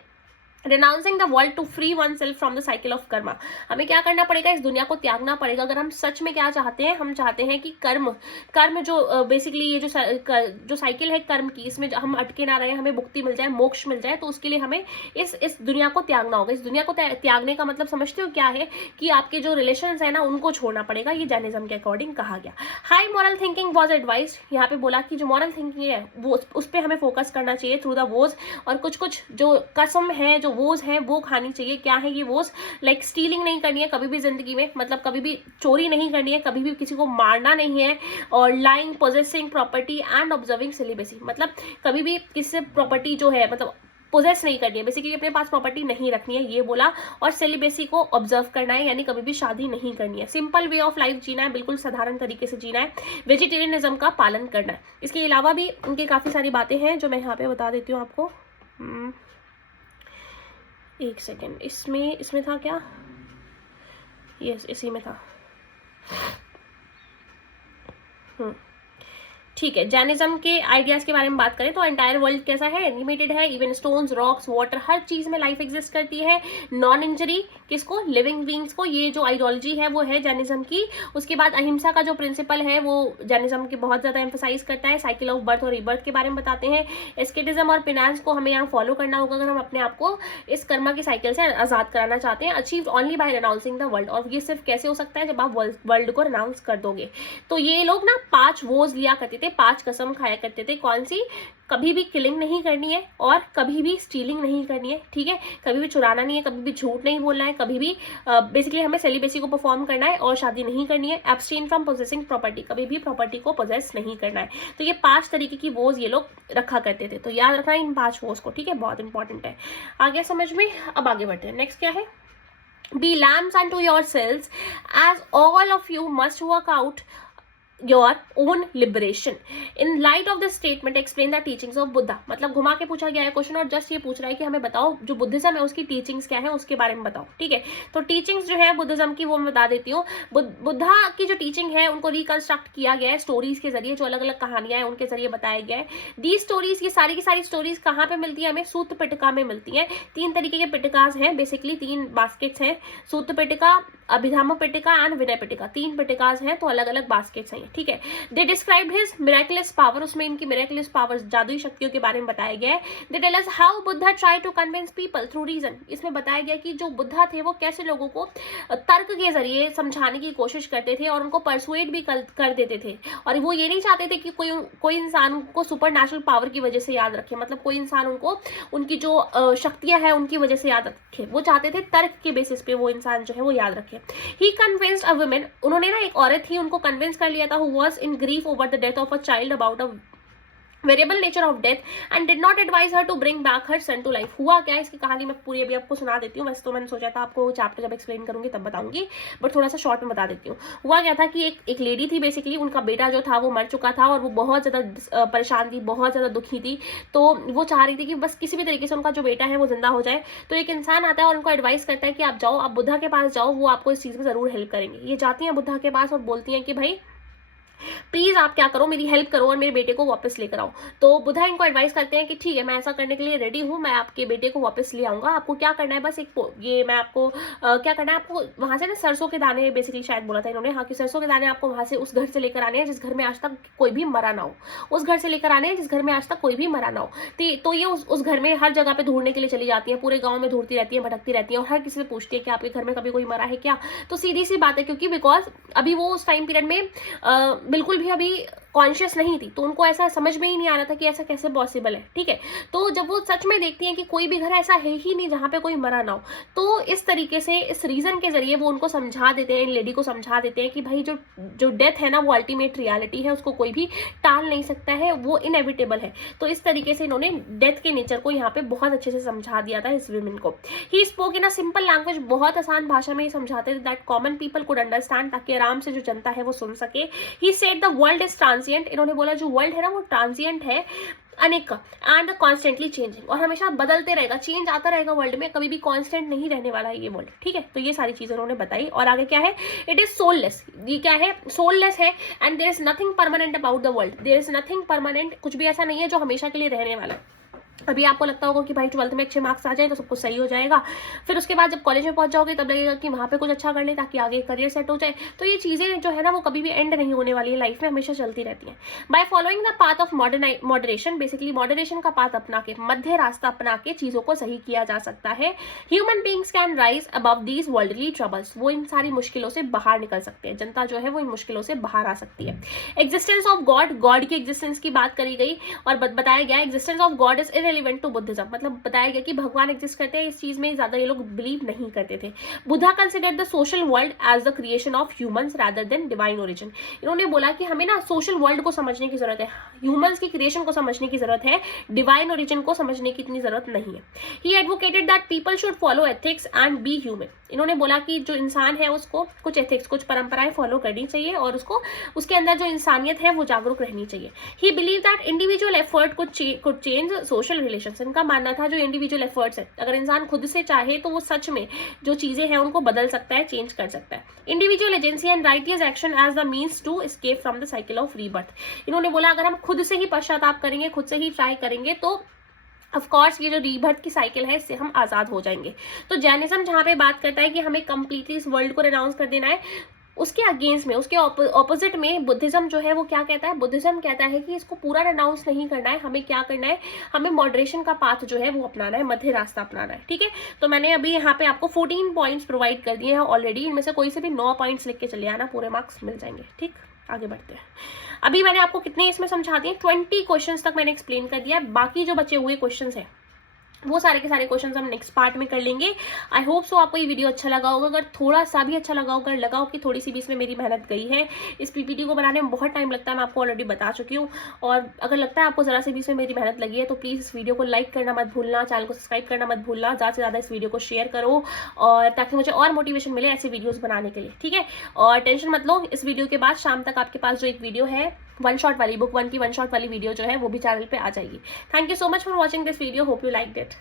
Renouncing the world to free oneself from the cycle of karma. हमें क्या करना पड़ेगा, इस दुनिया को त्यागना पड़ेगा। अगर हम सच में क्या चाहते हैं, हम चाहते हैं कि कर्म जो बेसिकली ये जो साइकिल है कर्म की, इसमें हम अटके ना रहे, हमें मुक्ति मिल जाए, मोक्ष मिल जाए, तो उसके लिए हमें इस दुनिया को त्यागना होगा। इस दुनिया को त्यागने का मतलब समझते हो क्या है, कि आपके जो रिलेशंस है ना उनको छोड़ना पड़ेगा। ये जैनिज्म के अकॉर्डिंग कहा गया। High moral thinking was advise. यहाँ पे बोला कि जो मॉरल थिंकिंग है वो उस पर हमें फोकस करना चाहिए थ्रू द वोज, और कुछ जो कसम है, जो वोज है वो खानी चाहिए। क्या है ये वोज? लाइक स्टीलिंग नहीं करनी है कभी भी जिंदगी में, मतलब कभी भी चोरी नहीं करनी है, कभी भी किसी को मारना नहीं है, और lying, possessing property and observing celibacy, मतलब कभी भी किसी से प्रॉपर्टी जो है मतलब पोजेस नहीं करनी है, बेसिकली अपने पास प्रॉपर्टी नहीं रखनी है, ये बोला। और सेलिबेसी को ऑब्जर्व करना है, यानी कभी भी शादी नहीं करनी है। सिंपल वे ऑफ लाइफ जीना है, बिल्कुल साधारण तरीके से जीना है। वेजिटेरियनिज्म का पालन करना है। इसके अलावा भी उनकी काफ़ी सारी बातें हैं जो मैं यहाँ पे बता देती हूँ आपको। एक सेकेंड, इसमें था क्या? यस, इसी में था। ठीक है, जैनिज्म के आइडियाज के बारे में बात करें तो एंटायर वर्ल्ड कैसा है, एनिमेटेड है, इवन स्टोन्स, रॉक्स, वाटर, हर चीज में लाइफ एग्जिस्ट करती है। नॉन इंजरी किसको? लिविंग बींग्स को। ये जो आइडियोलॉजी है वो है जैनिज्म की। उसके बाद अहिंसा का जो प्रिंसिपल है वो जैनिज्म के बहुत ज्यादा एम्फोसाइज करता है। साइकिल ऑफ बर्थ और रीबर्थ के बारे में बताते हैं। एस्केटिज्म और फिनांस को हमें यहाँ फॉलो करना होगा अगर हम अपने आप को इस कर्मा की साइकिल से आजाद कराना चाहते हैं। Achieved only by renouncing the world, और ये सिर्फ कैसे हो सकता है जब आप वर्ल्ड को रेनाउंस कर दोगे। तो ये लोग ना 5 वोज लिया करते थे, 5 कसम खाया करते थे। कौन सी? कभी भी किलिंग नहीं करनी है, और कभी भी स्टीलिंग नहीं करनी है, ठीक है, कभी भी चुराना नहीं है, कभी भी झूठ नहीं बोलना है, कभी भी बेसिकली हमें सेलिबेसी को परफॉर्म करना है, और शादी नहीं करनी है। एब्सटेन फ्रॉम पोजेसिंग प्रॉपर्टी, कभी भी प्रॉपर्टी को पोजेस नहीं करना है। तो ये 5 तरीके की वोज ये लोग रखा करते थे, तो याद रखना इन 5 वोज को, ठीक है, बहुत इंपॉर्टेंट है। आगे समझ में? अब आगे बढ़ते हैं। नेक्स्ट क्या है? Be lambs unto yourselves, as all of you must work out your own liberation. In light of this statement, explain the teachings of Buddha. मतलब घुमा के पूछा गया है क्वेश्चन, और जस्ट ये पूछ रहा है कि हमें बताओ जो बुद्धिज्म है उसकी टीचिंग्स क्या है, उसके बारे में बताओ, ठीक है। तो टीचिंग्स जो है बुद्धिज्म की वो मैं बता देती हूँ। बुद्धा की जो टीचिंग है उनको रिकंस्ट्रक्ट किया गया है स्टोरीज के जरिए, जो अलग अलग कहानियां हैं उनके जरिए बताया गया है। दी स्टोरीज, ये सारी की सारी स्टोरीज कहाँ पे मिलती है? हमें सूत्र पिटका में मिलती है। 3 तरीके के पिटकास हैं, बेसिकली 3 बास्केट्स हैं, सूत्र पिटका, अभिधाम पिटका एंड विनय पिटका। 3 पिटकास हैं, तो अलग अलग बास्केट्स हैं, ठीक है। दे डिस्क्राइब्ड हिज मिरेकुलस पावर, उसमें इनकी मिरेकुलस पावर्स, जादुई शक्तियों के बारे में बताया गया है। They tell us how Buddha try to convince people through reason, इसमें बताया गया कि जो बुद्धा थे वो कैसे लोगों को तर्क के जरिए समझाने की कोशिश करते थे और उनको परसुएड भी कर देते थे। और वो ये नहीं चाहते थे कि कोई इंसान को सुपर नेचुरल पावर की वजह से याद रखे, मतलब कोई इंसान उनको उनकी जो शक्तियां हैं उनकी वजह से याद रखे, वो चाहते थे तर्क के बेसिस पे वो इंसान जो है वो याद रखे। ही कन्विंस्ड अ वुमेन, उन्होंने ना एक औरत थी उनको कन्विंस कर लिया था, who was in grief over the death of a child, about a variable nature of death, and did not advise her to bring back her son to life. हुआ क्या, इसकी कहानी मैं पूरी अभी आपको सुना देती हूँ। वैसे तो मैंने सोचा था आपको चैप्टर जब एक्सप्लेन करूंगी तब बताऊंगी, बट थोड़ा सा शॉर्ट में बता देती हूँ। हुआ क्या था कि एक लेडी थी, बेसिकली उनका बेटा जो था वो मर चुका था, और वो बहुत ज़्यादा परेशान थी, बहुत ज़्यादा दुखी थी। तो वो चाह रही थी कि बस किसी भी तरीके से उनका जो बेटा है वो जिंदा हो जाए। तो एक इंसान आता है और उनको एडवाइस करता है कि आप जाओ, आप बुद्धा के पास जाओ, वो आपको इस चीज़ में ज़रूर हेल्प करेंगे। ये जाती हैं बुद्धा के पास और बोलती हैं कि भाई प्लीज आप क्या करो, मेरी हेल्प करो और मेरे बेटे को वापस लेकर आओ। तो बुद्धा इनको एडवाइस करते हैं कि ठीक है, मैं ऐसा करने के लिए रेडी हूँ, मैं आपके बेटे को वापस ले आऊंगा। आपको क्या करना है, बस ये मैं आपको क्या करना है, आपको वहां से ना सरसों के दाने, बेसिकली शायद बोला था इन्होंने, हाँ, कि सरसों के दाने आपको वहां से उस घर से लेकर आने हैं जिस घर में आज तक कोई भी मरा ना हो, उस घर से लेकर आने हैं जिस घर में आज तक कोई भी मरा ना हो। तो ये उस घर में हर जगह पे ढूंढने के लिए चली जाती है, पूरे गाँव में ढूंढती रहती है, भटकती रहती है, और हर किसी से पूछती है कि आपके घर में कभी कोई मरा है क्या। तो सीधी सी बात है, क्योंकि बिकॉज अभी वो उस टाइम पीरियड में बिल्कुल भी अभी कॉन्शियस नहीं थी, तो उनको ऐसा समझ में ही नहीं आ रहा था कि ऐसा कैसे पॉसिबल है, ठीक है। तो जब वो सच में देखती हैं कि कोई भी घर ऐसा है ही नहीं जहाँ पे कोई मरा ना हो, तो इस तरीके से इस रीजन के जरिए वो उनको समझा देते हैं, इन लेडी को समझा देते हैं कि भाई जो डेथ है ना वो अल्टीमेट रियलिटी है, उसको कोई भी टाल नहीं सकता है, वो इनएविटेबल है। तो इस तरीके से इन्होंने डेथ के नेचर को यहाँ पे बहुत अच्छे से समझा दिया था इस विमेन को। He spoke in a simple language, बहुत आसान भाषा में समझाते थे that common people could understand, ताकि आराम से जो जनता है वो सुन सके। He said the world is transient, इन्होंने बोला जो वर्ल्ड है ना वो ट्रांसिएंट है, अनेक एंड कॉन्स्टेंटली चेंजिंग, और हमेशा बदलते रहेगा, चेंज आता रहेगा वर्ल्ड में, कभी भी कांस्टेंट नहीं रहने वाला है ये वर्ल्ड, ठीक है। तो ये सारी चीजें उन्होंने बताई। और आगे क्या है, इट इज सोललेस, ये क्या है, सोललेस है, and there is nothing permanent about the world, there is nothing permanent, कुछ भी ऐसा नहीं है जो हमेशा के लिए रहने वाला है। अभी आपको लगता होगा कि भाई 12th में अच्छे मार्क्स आ जाए तो सब कुछ सही हो जाएगा, फिर उसके बाद जब कॉलेज में पहुंच जाओगे तब लगेगा कि वहाँ पे कुछ अच्छा कर ले ताकि आगे करियर सेट हो जाए। तो ये चीज़ें जो है ना वो कभी भी एंड नहीं होने वाली है, लाइफ में हमेशा चलती रहती हैं। By following the path of moderation, basically moderation का पाथ अपना के, मध्य रास्ता अपना के चीज़ों को सही किया जा सकता है। Human beings can rise above these worldly troubles, वो इन सारी मुश्किलों से बाहर निकल सकते हैं, जनता जो है वो इन मुश्किलों से बाहर आ सकती है। एग्जिस्टेंस ऑफ गॉड, गॉड की एग्जिस्टेंस की बात करी गई और बताया गया existence of God is irrelevant to Buddhism, मतलब बताया गया कि भगवान एग्जिस्ट करते हैं, इस चीज में ज्यादा ये लोग बिलीव नहीं करते थे। Buddha considered the social world as the creation of humans rather than divine origin, इन्होंने बोला कि हमें ना सोशल वर्ल्ड को समझने की जरूरत है, ह्यूमंस की क्रिएशन को समझने की जरूरत है, डिवाइन ओरिजिन को समझने की इतनी जरूरत नहीं है। ही advocated that people should follow ethics and be human, इन्होंने बोला कि जो इंसान है उसको कुछ एथिक्स, कुछ परंपराएं फॉलो करनी चाहिए और उसको उसके अंदर जो इंसानियत है वो जागरूक रहनी चाहिए। ही believe that individual effort could change social relations, इनका मानना था जो इंडिविजुअल एफर्ट्स है, अगर इंसान खुद से चाहे तो वो सच में जो चीजें हैं उनको बदल सकता है, चेंज कर सकता है। Individual agency and righteous action as the means to escape from the cycle of rebirth, इन्होंने बोला अगर हम खुद से ही पश्चाताप करेंगे, खुद से ही ट्राई करेंगे तो ऑफ कोर्स ये जो रीबर्थ की साइकिल है इससे हम आजाद हो जाएंगे। तो जैनिज्म जहां पे बात करता है कि हमें कंप्लीटली इस वर्ल्ड को रिनाउंस कर देना है, उसके अगेंस्ट में, उसके ऑपोजिट में बुद्धिज्म जो है वो क्या कहता है, बुद्धिज्म कहता है कि इसको पूरा रिनाउंस नहीं करना है, हमें क्या करना है, हमें मॉडरेशन का पाथ जो है वो अपनाना है, मध्य रास्ता अपनाना है। ठीक है, तो मैंने अभी यहाँ पे आपको 14 पॉइंट्स प्रोवाइड कर दिए हैं ऑलरेडी, इनमें से कोई से भी 9 पॉइंट्स लिख के चले आना, पूरे मार्क्स मिल जाएंगे। ठीक, आगे बढ़ते हैं। अभी मैंने आपको कितने इसमें समझा दिए, 20 क्वेश्चंस तक मैंने एक्सप्लेन कर दिया, बाकी जो बचे हुए क्वेश्चंस हैं वो सारे के सारे क्वेश्चंस हम नेक्स्ट पार्ट में कर लेंगे। आई होप सो आपको ये वीडियो अच्छा लगा होगा, अगर थोड़ा सा भी अच्छा लगा होगा, लगा हो कि थोड़ी सी भी इसमें मेरी मेहनत गई है, इस पीपीटी को बनाने में बहुत टाइम लगता है, मैं आपको ऑलरेडी बता चुकी हूँ, और अगर लगता है आपको जरा सी भी इसमें मेरी मेहनत लगी है तो प्लीज़ इस वीडियो को लाइक करना मत भूलना, चैनल को सब्सक्राइब करना मत भूलना, ज़्यादा से ज़्यादा इस वीडियो को शेयर करो और ताकि मुझे और मोटिवेशन मिले ऐसे वीडियोज़ बनाने के लिए। ठीक है, और टेंशन मत लो, इस वीडियो के बाद शाम तक आपके पास जो एक वीडियो है वन शॉट वाली, बुक 1 की वन शॉट वाली वीडियो जो है वो भी चैनल पे आ जाएगी। Thank you so much for watching this video, hope you liked it.